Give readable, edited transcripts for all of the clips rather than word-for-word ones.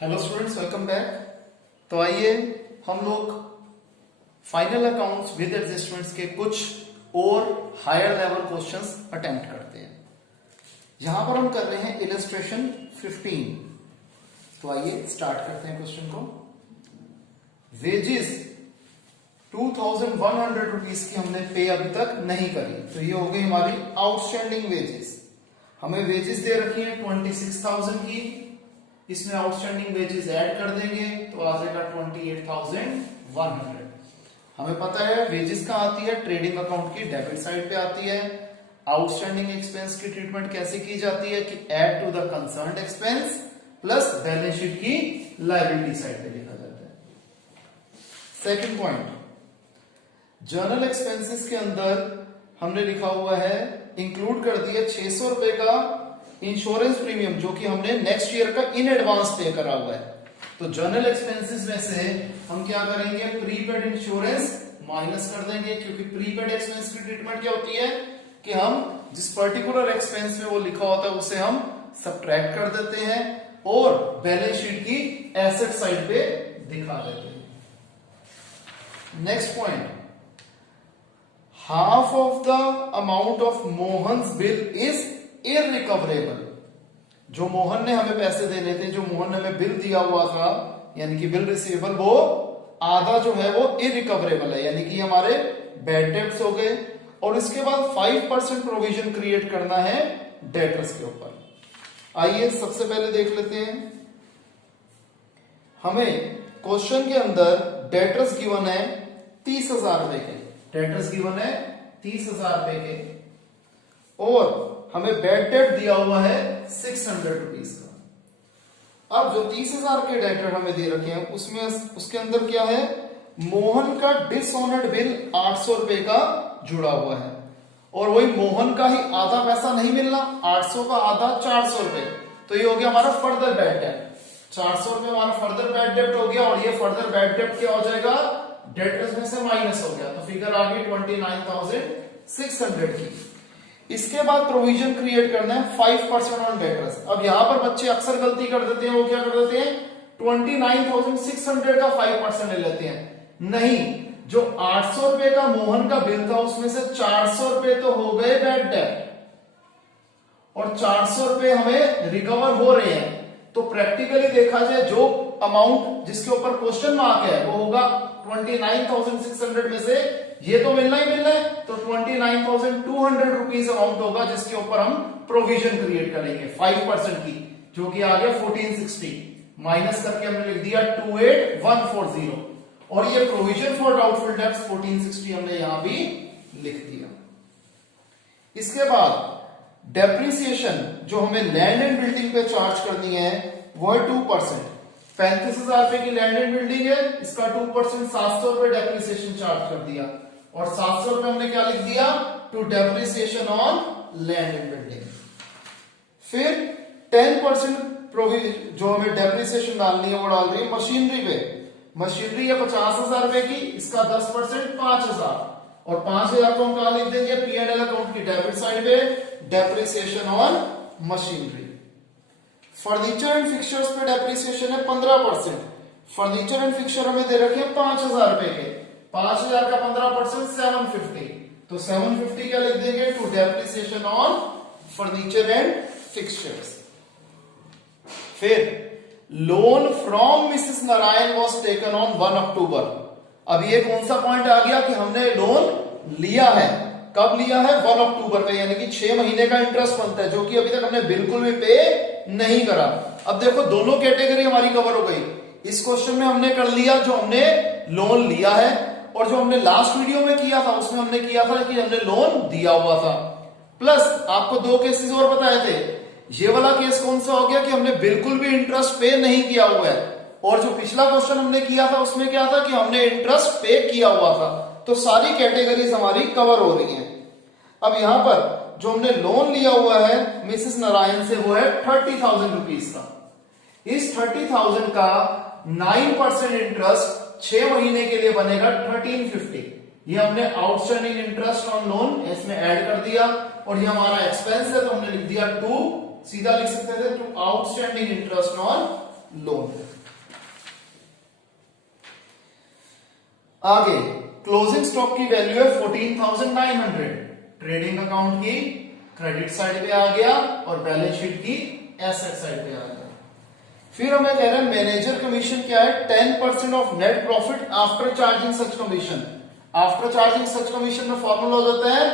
Hello students, welcome back. तो आइए हम लोग फाइनल अकाउंट्स विद एडजस्टमेंट्स के कुछ और हायर लेवल क्वेश्चंस अटेम्प्ट करते हैं। यहां पर हम कर रहे हैं इलस्ट्रेशन 15। तो आइए स्टार्ट करते हैं क्वेश्चन को। वेजेस 2100 रुपीज की हमने पे अभी तक नहीं करी, तो ये हो गई हमारी आउटस्टैंडिंग वेजेस। हमें वेजेस दे रखी है 26,000 की, इसमें आउटस्टैंडिंग वेजेस ऐड कर देंगे तो आ जाएगा 28,100। हमें पता है वेजेस कहां आती है, ट्रेडिंग अकाउंट की डेबिट साइड पे आती है। आउटस्टैंडिंग एक्सपेंस की ट्रीटमेंट कैसे की जाती है कि add to the concerned expense plus balance sheet की लायबिलिटी साइड पे लिखा जाता है। सेकंड पॉइंट, जर्नल एक्सपेंसेस के अंदर हमने लिखा हुआ है, इंक्लूड कर दिया 600 रुपए का इंश्योरेंस प्रीमियम जो कि हमने नेक्स्ट ईयर का इन एडवांस पे करा हुआ है। तो जर्नल एक्सपेंसेस में से हम क्या करेंगे, प्रीपेड इंश्योरेंस माइनस कर देंगे, क्योंकि प्रीपेड एक्सपेंस की ट्रीटमेंट क्या होती है कि हम जिस पर्टिकुलर एक्सपेंस में वो लिखा होता है उसे हम सब्ट्रैक्ट कर देते हैं और बैलेंस शीट की एसेट साइड पे दिखा देते हैं। Next point, half of the amount of Mohan's bill is irrecoverable. जो मोहन ने हमें पैसे देने थे, जो मोहन ने हमें बिल दिया हुआ था यानी कि बिल रिसीवेबल, वो आधा जो है वो इररिकवरेबल है, यानी कि हमारे बैड डेट्स हो गए। और इसके बाद 5% प्रोविजन क्रिएट करना है डेटर्स के ऊपर। आइए सबसे पहले देख लेते हैं। हमें क्वेश्चन के अंदर डेटर्स गिवन है 30,000 रुपए के, डेटर्स गिवन है 30,000 रुपए के, और हमें बैड डेट दिया हुआ है 600 रुपीज का। अब जो 30,000 के डेटर हमें दे रखे हैं उसमें उसके अंदर क्या है, मोहन का डिसऑनर्ड बिल 800 रुपए का जुड़ा हुआ है, और वही मोहन का ही आधा पैसा नहीं मिलना, 800 का आधा 400 रुपए, तो ये हो गया हमारा फर्दर बैड डेट। 400 रुपए हमारा फर्दर बैड डेट हो गया, और ये फर्दर बैड डेट क्या हो जाएगा, डेटर्स में से माइनस हो गया, तो फिगर आ गई 29,600 की। इसके बाद प्रोविजन क्रिएट करना है 5% ऑन डेटर्स। अब यहां पर बच्चे अक्सर गलती कर देते हैं, वो क्या कर देते हैं 29,600 का 5% ले लेते हैं। नहीं, जो 800 रुपए का मोहन का बिल था उसमें से 400 रुपए तो हो गए बैड डेट, और 400 रुपए हमें रिकवर हो रहे हैं। तो प्रैक्टिकली देखा जाए जो अमाउंट जिसके ऊपर क्वेश्चन मार्क है वो होगा 29,600 में से ये तो मिलना ही मिलना है, तो 29,200 रुपीज अमाउंट होगा जिसके ऊपर हम प्रोविजन क्रिएट करेंगे 5% की, जो कि आ गया 1460, माइनस करके हमने लिख दिया 28,140, और ये प्रोविजन फॉर डाउटफुल डेब्ट्स 1460 हमने यहां भी लिख दिया। इसके बाद डेप्रिसिएशन जो हमें लैंड एंड बिल्डिंग पे चार्ज करनी है वो है 2%। 35,000 रुपए की लैंड एंड बिल्डिंग है, इसका 2% 700 रुपए डेप्रिसिएशन चार्ज कर दिया, और 700 रुपए हमने क्या लिख दिया, to depreciation on land and building. फिर 10% जो हमें डेप्रिसिएशन डालनी है वो डाल रही है मशीनरी पे। मशीनरी है 50,000 रुपए की, इसका 10% 5,000, और 5,000 को हम कहा लिख देंगे P&L अकाउंट की डेबिट साइड पे, depreciation on machinery. Furniture and fixtures पे डेप्रिसिएशन है 15%। फर्नीचर एंड फिक्चर हमें दे रखे हैं 5,000 रुपए के, 5,000 का 15% 750, तो 750 क्या लिख देंगे, to depreciation on furniture and fixtures. फिर loan from Mrs Narayan was taken on 1 October. अब ये कौन सा पॉइंट आ गया कि हमने लोन लिया है, कब लिया है, 1 अक्टूबर पे, यानी कि 6 महीने का इंटरेस्ट बनता है, जो कि अभी तक हमने बिल्कुल भी पे नहीं करा। अब देखो दोनों कैटेगरी हमारी कवर हो गई। इस क्वेश्चन में हमने कर लिया जो हमने लोन लिया है, और जो हमने लास्ट वीडियो में किया था उसमें हमने किया था कि हमने लोन दिया हुआ था। प्लस आपको 2 केसेस और बताए थे। ये वाला केस कौन सा हो गया कि हमने बिल्कुल भी इंटरेस्ट पे नहीं किया हुआ है, और जो पिछला क्वेश्चन हमने किया था उसमें क्या था कि हमने इंटरेस्ट पे किया हुआ था। तो सारी कैटेगरीज हमारी कवर हो रही हैं। अब यहां पर जो हमने लोन लिया हुआ है मिसेस नारायण से वो है 30,000 रुपीज का। इस 30,000 का 9% इंटरेस्ट 6 महीने के लिए बनेगा 1350। ये हमने आउटस्टैंडिंग इंटरेस्ट ऑन लोन इसमें ऐड कर दिया, और ये हमारा एक्सपेंस है तो हमने लिख दिया 2, सीधा लिख सकते थे to outstanding interest on loan. आगे क्लोजिंग स्टॉक की वैल्यू है 14,900, ट्रेडिंग अकाउंट की क्रेडिट साइड पे आ गया और बैलेंस शीट की एसेट साइड पे आ गया। फिर हमें कह रहे हैं मैनेजर कमीशन क्या है, 10% of net profit after charging such commission. After charging such commission में फॉर्मूला हो जाता है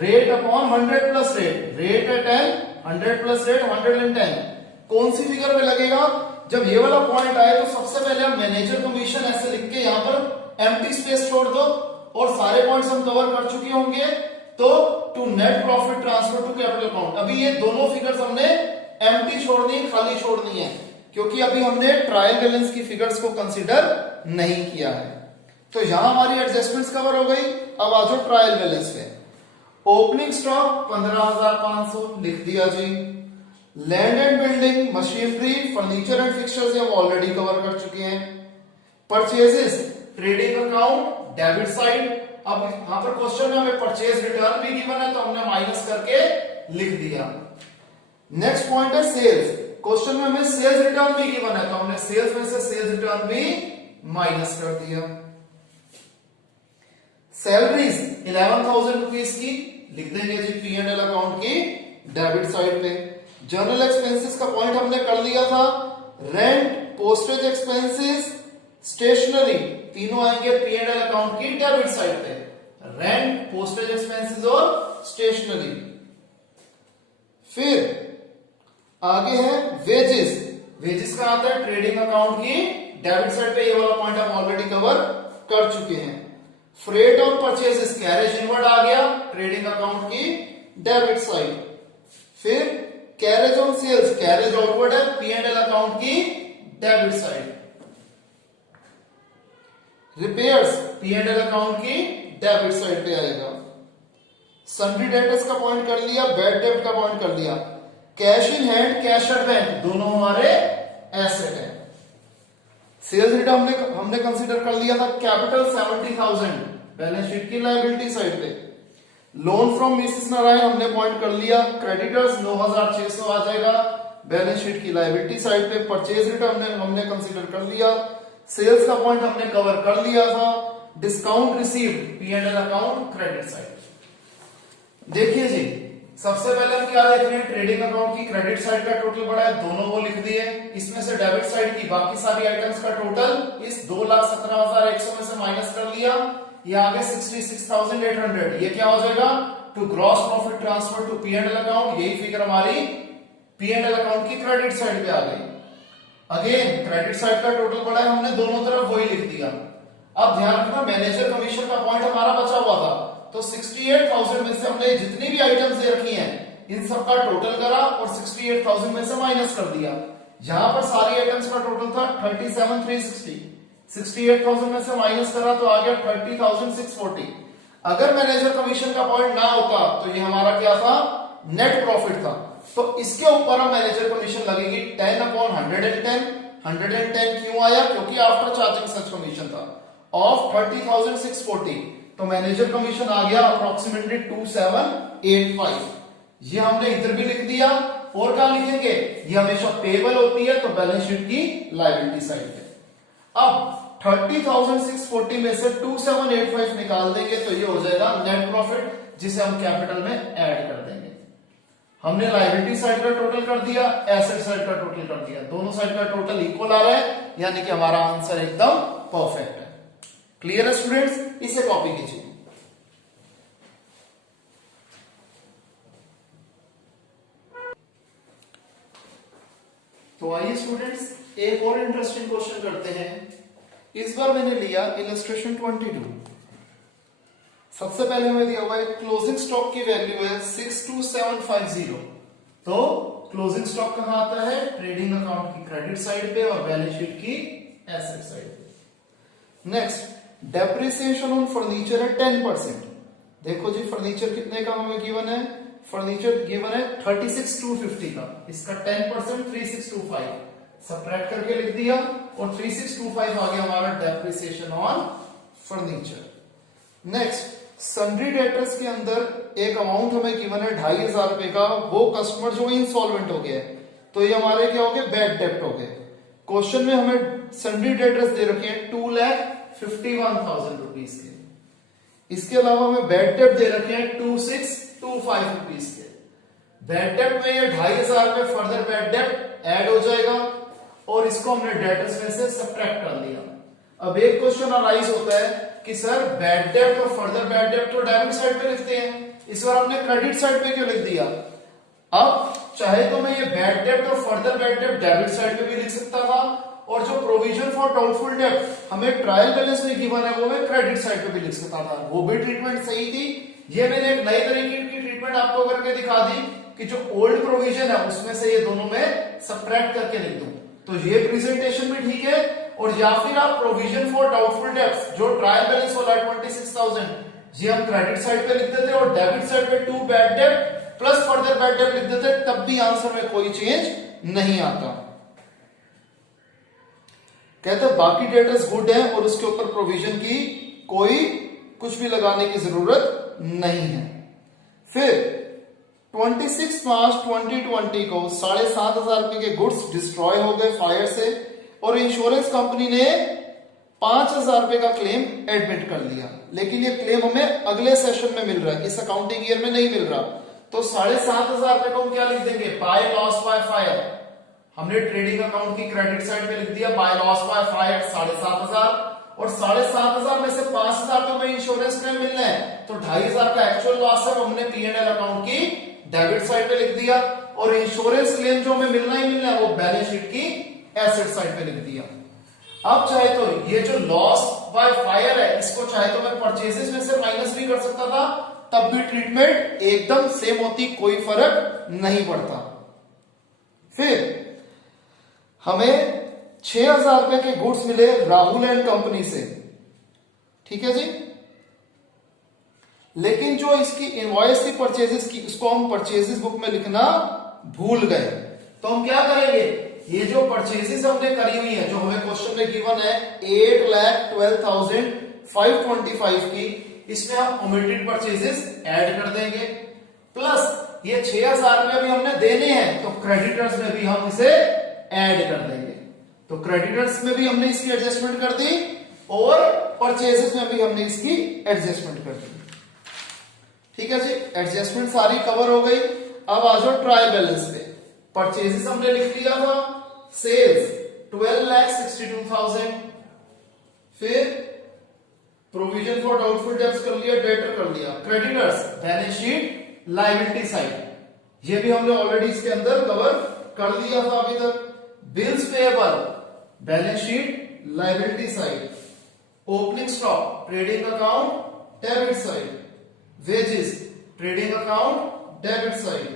rate upon 100 plus rate, rate है 10, 100 प्लस रेट 110। कौन सी फिगर में लगेगा, जब ये वाला पॉइंट आए तो सबसे पहले हम मैनेजर कमीशन ऐसे लिख के यहाँ पर एम्प्टी स्पेस छोड़ दो और सारे पॉइंट्स हम कवर कर चुके होंगे। तो to net profit transfer to capital account, अभी ये दोनों फिगर्स हमने एम्प्टी छोड़नी है, खाली छोड़नी है, क्योंकि अभी हमने ट्रायल बैलेंस की फिगर्स को कंसीडर नहीं किया है। तो यहां हमारी एडजस्टमेंट्स कवर हो गई। अब आ जाओ ट्रायल बैलेंस पे। ओपनिंग स्टॉक 15,500 लिख दिया जी। Land and building, machinery, furniture and fixtures हम ऑलरेडी कवर कर चुके हैं। Purchases, trading account debit side. अब यहां पर क्वेश्चन में हमें परचेज रिटर्न भी गिवन है तो हमने माइनस करके लिख दिया। नेक्स्ट पॉइंट है सेल्स, क्वेश्चन में हमें सेल्स रिटर्न भी गिवन है तो हमने सेल्स में से सेल्स रिटर्न भी माइनस कर दिया। सैलरीज 11,000 रुपीज की लिख देंगे G P and L account की डेबिट साइड पे। जनरल एक्सपेंसेस का पॉइंट हमने कर लिया था, रेंट, पोस्टेज एक्सपेंसेस, स्टेशनरी तीनों आएंगे पी एंड एल अकाउंट की डेबिट साइड पे। रेंट, पोस्टेज एक्सपेंसेस और स्टेशनरी। फिर आगे है वेजेस, वेजेस का आता है ट्रेडिंग अकाउंट की डेबिट साइड पे, ये वाला पॉइंट हम ऑलरेडी कवर कर चुके हैं। फ्रेट और परचेसेस, कैरेज इनवर्ड आ गया ट्रेडिंग अकाउंट की डेबिट साइड। फिर carriage on sales, carriage outward है पी एंड एल अकाउंट की debit side. Repairs P and L account की डेबिट साइड पे आएगा। सन्ड्री डेटर्स का पॉइंट कर लिया, बैड डेब्ट का पॉइंट कर लिया। Cash in hand, cash at bank दोनों हमारे एसेट है। सेल्स रिटर्न हमने कंसीडर कर लिया था कैपिटल 70,000 बैलेंस शीट की लायबिलिटी साइड पे। लोन फ्रॉम मिसेस नारायण हमने पॉइंट कर लिया, क्रेडिटर्स 9,600 आ जाएगा बैलेंस शीट की लायबिलिटी साइड पे। परचेज रिटर्न हमने कंसीडर कर लिया। सेल्स का पॉइंट हमने कवर कर लिया था। Discount received P and L account credit side. देखिए जी, सबसे पहले हम क्या देख रहे हैं, ट्रेडिंग अकाउंट की क्रेडिट साइड का टोटल बड़ा है, दोनों वो लिख दिए। इसमें से डेबिट साइड की बाकी सारी आइटम्स का टोटल इस 2,17,100 में से माइनस कर लिया। ये आगे 66,800, ये क्या हो जाएगा to gross profit transfer to P and L account. यही फिगर हमारी पी एंड एल अकाउंट की क्रेडिट साइड पे आ गई। अगेन क्रेडिट साइड का टोटल बड़ा है, हमने दोनों तरफ वही लिख दिया। अब ध्यान रखना मैनेजर कमीशन का पॉइंट हमारा बचा हुआ था, तो 68,000 में से हमने जितनी भी आइटम्स दे रखी हैं इन सब का टोटल करा और 68,000 में से माइनस कर दिया। यहां पर सारी आइटम्स का टोटल था 37,360, 68,000 में से माइनस करा तो आ गया 30,640। अगर मैनेजर कमीशन का पॉइंट ना होता तो ये हमारा क्या था, नेट प्रॉफिट था। तो इसके ऊपर हम मैनेजर कमीशन लगेगी 10/110। 110 क्यों आया, क्योंकि आफ्टर चार्जिंग सच कमीशन था ऑफ 30,640, तो मैनेजर कमीशन आ गया अप्रोक्सीमेटली 2785। ये हमने इधर भी लिख दिया। और क्या लिखेंगे, ये हमेशा पेबल होती है तो बैलेंस शीट की लायबिलिटी साइड पे। अब 30,640 में से 2785 निकाल देंगे तो ये हो जाएगा नेट प्रॉफिट, जिसे हम कैपिटल में ऐड कर देंगे। हमने लायबिलिटी साइड का टोटल कर दिया, एसेट साइड का टोटल कर दिया, दोनों साइड का टोटल इक्वल आ रहा है, यानी कि हमारा आंसर एकदम परफेक्ट है। क्लियर है स्टूडेंट्स, इसे कॉपी कीजिए। तो आइए स्टूडेंट्स एक और इंटरेस्टिंग क्वेश्चन करते हैं। इस बार मैंने लिया इलस्ट्रेशन 22। सबसे पहले हमें दिया हुआ है क्लोजिंग स्टॉक की वैल्यू है 62750। तो क्लोजिंग स्टॉक कहां आता है, ट्रेडिंग अकाउंट की क्रेडिट साइड पे और बैलेंस शीट की एसेट साइड पे। नेक्स्ट, डेप्रिसिएशन ऑन फर्नीचर है 10%। देखो जी फर्नीचर कितने का हमें गिवन है, फर्नीचर गिवन है 36,250 का, इसका 10% 3625 सबट्रैक्ट करके लिख दिया और 3625 आ गया हमारा depreciation on furniture. Next, sundry debtors के अंदर एक अमाउंट हमें गिवन है 2,500 रुपए का, वो कस्टमर जो इंसॉल्वेंट हो गया है, तो ये हमारे क्या हो गए, बैड डेप्ट हो गए। क्वेश्चन में हमें सन्ड्री डेटर्स दे रखे हैं 2,51,000 रुपीज के। इसके अलावा हमें बैड डेट दे रखे हैं 2,625 रुपीज के। बैड डेट में ये 2,500 में फर्दर बैड डेट ऐड हो जाएगा और इसको हमने डेटर्स में से सब्ट्रैक्ट कर लिया। अब एक क्वेश्चन अराइज होता है कि सर बैड डेट और फर्दर बैड डेट तो डेबिट साइड पे लिखते हैं, इस बार हमने क्रेडिट साइड पे क्यों लिख दिया? अब चाहे तो मैं ये बैड डेट और further bad debt debit side पे भी लिख सकता था और जो प्रोविजन फॉर डाउटफुल डेट हमें ट्रायल बैलेंस में गिवन है वो मैं क्रेडिट साइड पे भी लिख सकता था, वो भी ट्रीटमेंट सही थी। ये मैंने एक नई तरीके की ट्रीटमेंट आपको करके दिखा दी कि जो ओल्ड प्रोविजन है उसमें से ये दोनों में सब्ट्रैक्ट करके लिख दूं, तो ये प्रेजेंटेशन भी ठीक है। और या फिर आप प्रोविजन फॉर डाउटफुल डेट्स जो ट्रायल बैलेंस वाला 26,000 ये हम क्रेडिट साइड पे लिख देते और डेबिट साइड पे 2 bad debt plus further bad debt लिख देते, तब भी आंसर में कोई चेंज नहीं आता। कहते बाकी डेटर्स गुड है और उसके ऊपर प्रोविजन की कोई कुछ भी लगाने की जरूरत नहीं है। फिर 26 मार्च 2020 को 7,500 रुपए के गुड्स डिस्ट्रॉय हो गए फायर से और इंश्योरेंस कंपनी ने 5,000 रुपए का क्लेम एडमिट कर लिया, लेकिन ये क्लेम हमें अगले सेशन में मिल रहा है, इस अकाउंटिंग ईयर में नहीं मिल रहा। तो 7,500 रुपए को हम क्या लिख देंगे? By loss by fire. हमने ट्रेडिंग अकाउंट की क्रेडिट साइड पे लिख दिया बाय लॉस बाय फायर 7,500 और 7,500 में से 5,000 तो हमें इंश्योरेंस क्लेम मिलना है, तो 2,500 का एक्चुअल लॉस है वो हमने P&L अकाउंट की डेबिट साइड पे लिख दिया और इंश्योरेंस क्लेम जो हमें मिलना ही मिलना है वो बैलेंस शीट की एसेट साइड पे लिख दिया। अब चाहे तो ये जो लॉस बाय फायर है इसको चाहे तो मैं परचेजेस में से माइनस भी कर सकता था, तब भी ट्रीटमेंट एकदम सेम होती, कोई फर्क नहीं पड़ता। फिर हमें 6,000 रुपए के गुड्स मिले राहुल एंड कंपनी से, ठीक है जी, लेकिन जो इसकी इनवॉइस थी परचेजेस की उसको हम परचेजेस बुक में लिखना भूल गए। तो हम क्या करेंगे? ये जो परचेजेस हमने करी हुई है जो हमें क्वेश्चन में गिवन है 8,12,525 की, इसमें हम ओमिटेड परचेजेस ऐड कर देंगे प्लस ये 6,000 रुपए भी हमने देने हैं तो क्रेडिटर्स में भी हम इसे ऐड कर देंगे। तो क्रेडिटर्स में भी हमने इसकी एडजस्टमेंट कर दी और परचेजेस में भी हमने इसकी एडजस्टमेंट कर दी। ठीक है जी, एडजस्टमेंट सारी कवर हो गई। अब आ जाओ ट्रायल बैलेंस पे। परचेजेस हमने लिख लिया था, सेल्स 12,62,000, फिर प्रोविजन फॉर डाउटफुल डेब्ट्स कर लिया, डेटर कर लिया, creditors balance sheet liability side ये भी हमने ऑलरेडी इसके अंदर कवर कर लिया था अभी तक। Bills payable balance sheet liability side, opening stock trading account debit side, wages trading account debit side,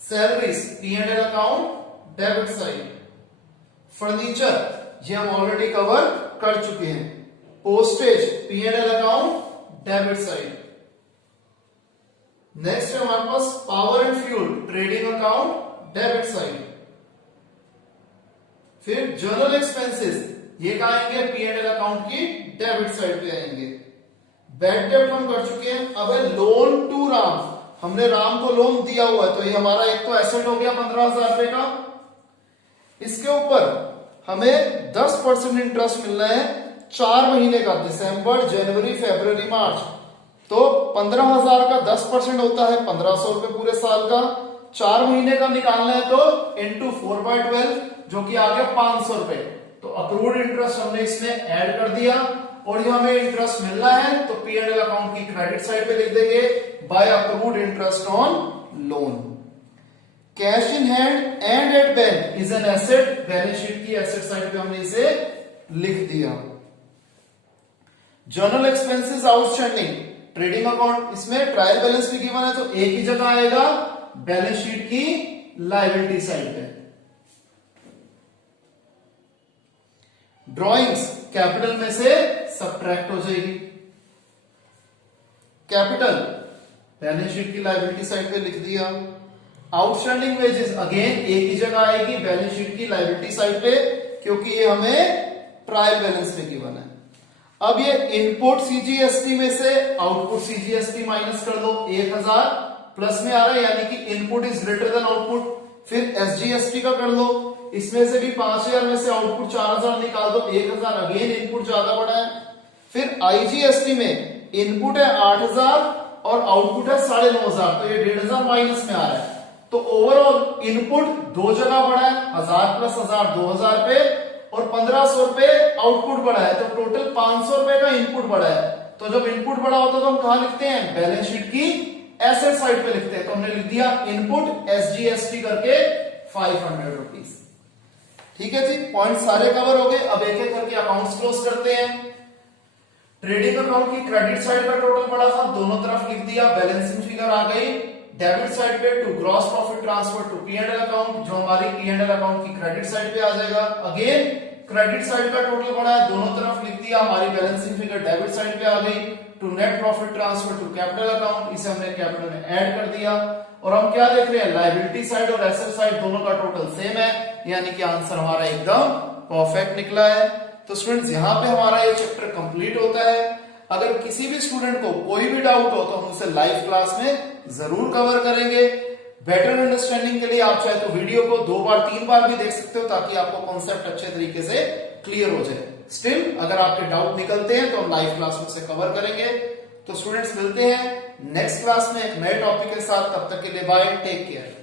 salaries P&L account debit side, furniture ये हम ऑलरेडी कवर कर चुके हैं, postage P&L account debit side. Next है हमारे पास power and fuel trading account debit side. फिर general expenses ये कहां आएंगे? P&L अकाउंट की डेबिट साइड पे आएंगे। बैड डेब्ट हम कर चुके हैं। अब लोन टू राम, हमने राम को लोन दिया हुआ है तो ये हमारा एक तो एसेट हो गया 15,000 रुपए का। इसके ऊपर हमें 10% इंटरेस्ट मिलना है 4 महीने का, दिसंबर, जनवरी, फरवरी, मार्च। तो 15,000 का 10% होता है 1,500 रुपए पूरे साल का। 4 महीने का निकालना है तो इंटू 4/12 जो कि आ गया 500 रुपए। तो अक्रूड इंटरेस्ट हमने इसमें ऐड कर दिया और ये हमें इंटरेस्ट मिलना है तो P&L अकाउंट की क्रेडिट साइड पे लिख देंगे by accrued interest on loan. Cash in hand and at bank is an asset, balance sheet की एसेट साइड पे हमने इसे लिख दिया। General expenses outstanding trading account, इसमें ट्रायल बैलेंस भी गिवन है तो एक ही जगह आएगा बैलेंस शीट की लायबिलिटी साइड पे। ड्रॉइंग्स कैपिटल में से सब्ट्रैक्ट हो जाएगी, कैपिटल बैलेंस शीट की लायबिलिटी साइड पे लिख दिया। आउटस्टैंडिंग वेजेस अगेन एक ही जगह आएगी बैलेंस शीट की लायबिलिटी साइड पे क्योंकि ये हमें ट्रायल बैलेंस में गिवन है। अब ये इनपुट सीजीएसटी में से आउटपुट सीजीएसटी माइनस कर दो, 1,000 प्लस में आ रहा है यानी कि input is greater than output. फिर SGST का कर लो, इसमें से भी 5000 में से आउटपुट 4000 निकाल दो, 1000 अगेन इनपुट ज्यादा बड़ा है। फिर IGST में इनपुट है 8000 और आउटपुट है 9500, तो ये 1500 माइनस में आ रहा है। तो ओवरऑल इनपुट दो जगह बढ़ा है, 1000 प्लस 1000 2000 पे और 1500 रुपए आउटपुट बढ़ा है, तो टोटल 500 रुपए का इनपुट बढ़ा है। तो जब इनपुट बढ़ा होता है तो हम कहां लिखते हैं, बैलेंस शीट की एसेट साइड पे लिखते हैं। तो हमने लिख दिया इनपुट SGST करके 500 रुपीज। ठीक है जी, पॉइंट सारे कवर हो गए। अब एक एक करके अकाउंट्स क्लोज करते हैं। ट्रेडिंग अकाउंट की क्रेडिट साइड का टोटल पड़ा था, दोनों तरफ लिख दिया, बैलेंसिंग फिगर आ गई। डेबिट साइड पे to gross profit transfer to P&L account, जो हमारी P&L अकाउंट की क्रेडिट साइड पे आ जाएगा। अगेन क्रेडिट साइड का टोटल पड़ा है, दोनों तरफ लिख दिया, हमारी बैलेंसिंग फिगर डेबिट साइड पे आ गई। To net profit transfer to capital account, इसे हमने कैपिटल में ऐड कर दिया। और हम क्या देख रहे हैं, लायबिलिटी साइड और एसेट साइड दोनों का टोटल सेम है, यानी कि आंसर हमारा एकदम परफेक्ट निकला है। तो स्टूडेंट्स यहाँ पे हमारा ये चैप्टर कंप्लीट होता है। अगर किसी भी स्टूडेंट को कोई भी डाउट हो तो हम उसे लाइव क्लास में जरूर कवर करेंगे। बेटर अंडरस्टैंडिंग के लिए आप चाहे तो वीडियो को 2 बार 3 बार भी देख सकते हो, ताकि आपको कॉन्सेप्ट अच्छे तरीके से क्लियर हो जाए। स्टिल अगर आपके डाउट निकलते हैं तो हम लाइव क्लास में उसे कवर करेंगे। तो स्टूडेंट्स मिलते हैं नेक्स्ट क्लास में एक नए टॉपिक के साथ, तब तक के लिए बाय, टेक केयर।